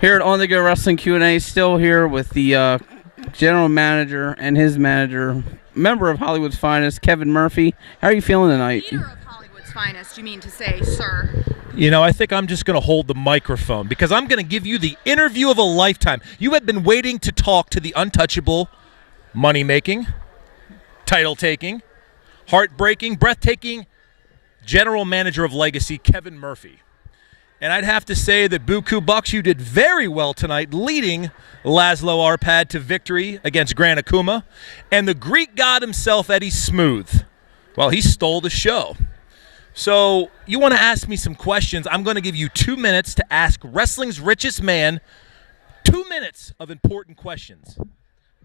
Here at On The Go Wrestling Q&A, still here with the general manager and his manager, member of Hollywood's Finest, Kevin Murphy. How are you feeling tonight? Leader of Hollywood's Finest, you mean to say, sir? You know, I think I'm just going to hold the microphone because I'm going to give you the interview of a lifetime. You have been waiting to talk to the untouchable, money-making, title-taking, heartbreaking, breathtaking general manager of Legacy, Kevin Murphy. And I'd have to say that Buckoo Buckz, you did very well tonight, leading Laszlo Arpad to victory against Gran Akuma. And the Greek god himself, Eddie Smooth, well, he stole the show. So you want to ask me some questions. I'm going to give you 2 minutes to ask wrestling's richest man 2 minutes of important questions.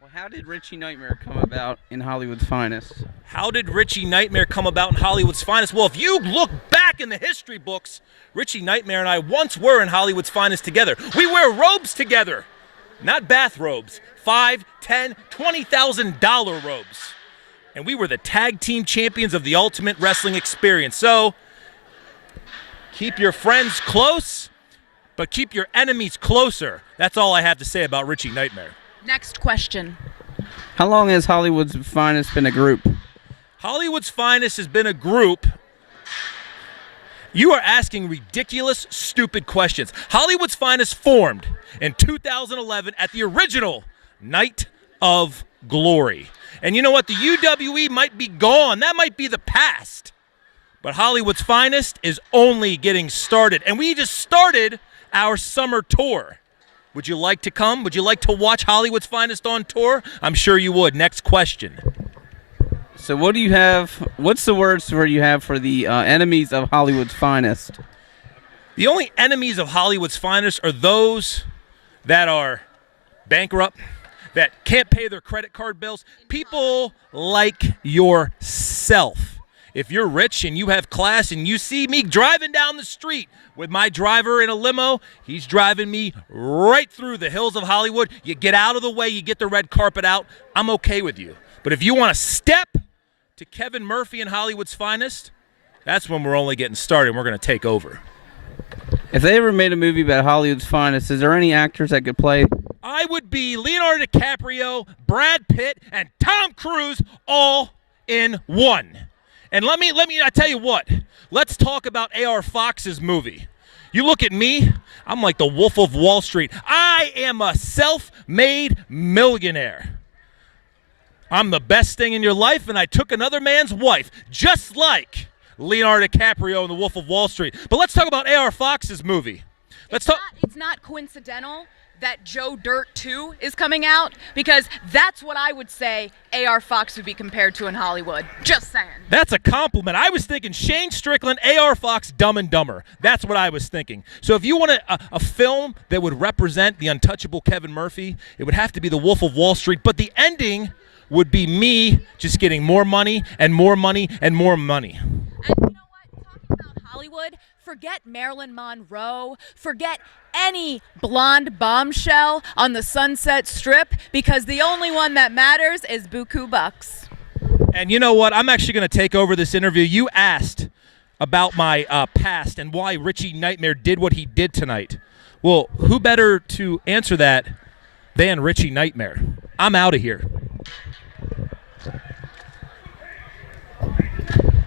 Well, how did Richie Nightmare come about in Hollywood's Finest? How did Richie Nightmare come about in Hollywood's Finest? Well, if you look back in the history books, Richie Nightmare and I once were in Hollywood's Finest together. We wear robes together, not bathrobes. $5,000, $10,000, $20,000 robes. And we were the tag team champions of the Ultimate Wrestling Experience. So keep your friends close, but keep your enemies closer. That's all I have to say about Richie Nightmare. Next question. How long has Hollywood's Finest been a group? Hollywood's Finest has been a group. You are asking ridiculous, stupid questions. Hollywood's Finest formed in 2011 at the original Night of Glory. And you know what? The UWE might be gone. That might be the past. But Hollywood's Finest is only getting started. And we just started our summer tour. Would you like to come? Would you like to watch Hollywood's Finest on tour? I'm sure you would. Next question. So what do you have? What's the words for you have for the enemies of Hollywood's Finest? The only enemies of Hollywood's Finest are those that are bankrupt, that can't pay their credit card bills. People like yourself. If you're rich and you have class and you see me driving down the street with my driver in a limo, he's driving me right through the hills of Hollywood. You get out of the way, you get the red carpet out, I'm okay with you. But if you want to step to Kevin Murphy and Hollywood's Finest, that's when we're only getting started and we're going to take over. If they ever made a movie about Hollywood's Finest, is there any actors that could play? I would be Leonardo DiCaprio, Brad Pitt, and Tom Cruise all in one. And let me, I tell you what, let's talk about A.R. Fox's movie. You look at me, I'm like the Wolf of Wall Street. I am a self-made millionaire. I'm the best thing in your life, and I took another man's wife, just like Leonardo DiCaprio in The Wolf of Wall Street. But let's talk about A.R. Fox's movie. It's not coincidental that Joe Dirt 2 is coming out, because that's what I would say A.R. Fox would be compared to in Hollywood. Just saying. That's a compliment. I was thinking Shane Strickland, A.R. Fox, Dumb and Dumber. That's what I was thinking. So if you want a film that would represent the untouchable Kevin Murphy, it would have to be The Wolf of Wall Street. But the ending would be me just getting more money and more money and more money. And you know what? Talking about Hollywood, forget Marilyn Monroe, forget any blonde bombshell on the Sunset Strip, because the only one that matters is Bookoo Buckz. And you know what? I'm actually going to take over this interview. You asked about my past and why Richie Nightmare did what he did tonight. Well, who better to answer that than Richie Nightmare? I'm out of here.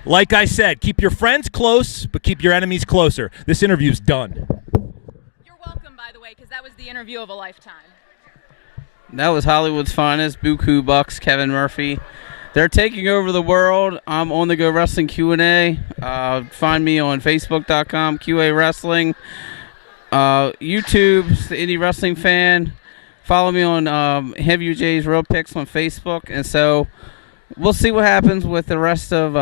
Like I said, keep your friends close, but keep your enemies closer. This interview's done. You're welcome, by the way, because that was the interview of a lifetime. That was Hollywood's Finest, Buckoo Buckz, Kevin Murphy. They're taking over the world. I'm On The Go Wrestling Q&A. Find me on Facebook.com, QA Wrestling. YouTube, The Indie Wrestling Fan. Follow me on Heavy J's Real Picks on Facebook. And so we'll see what happens with the rest of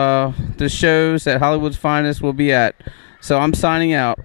the shows that Hollywood's Finest will be at. So I'm signing out.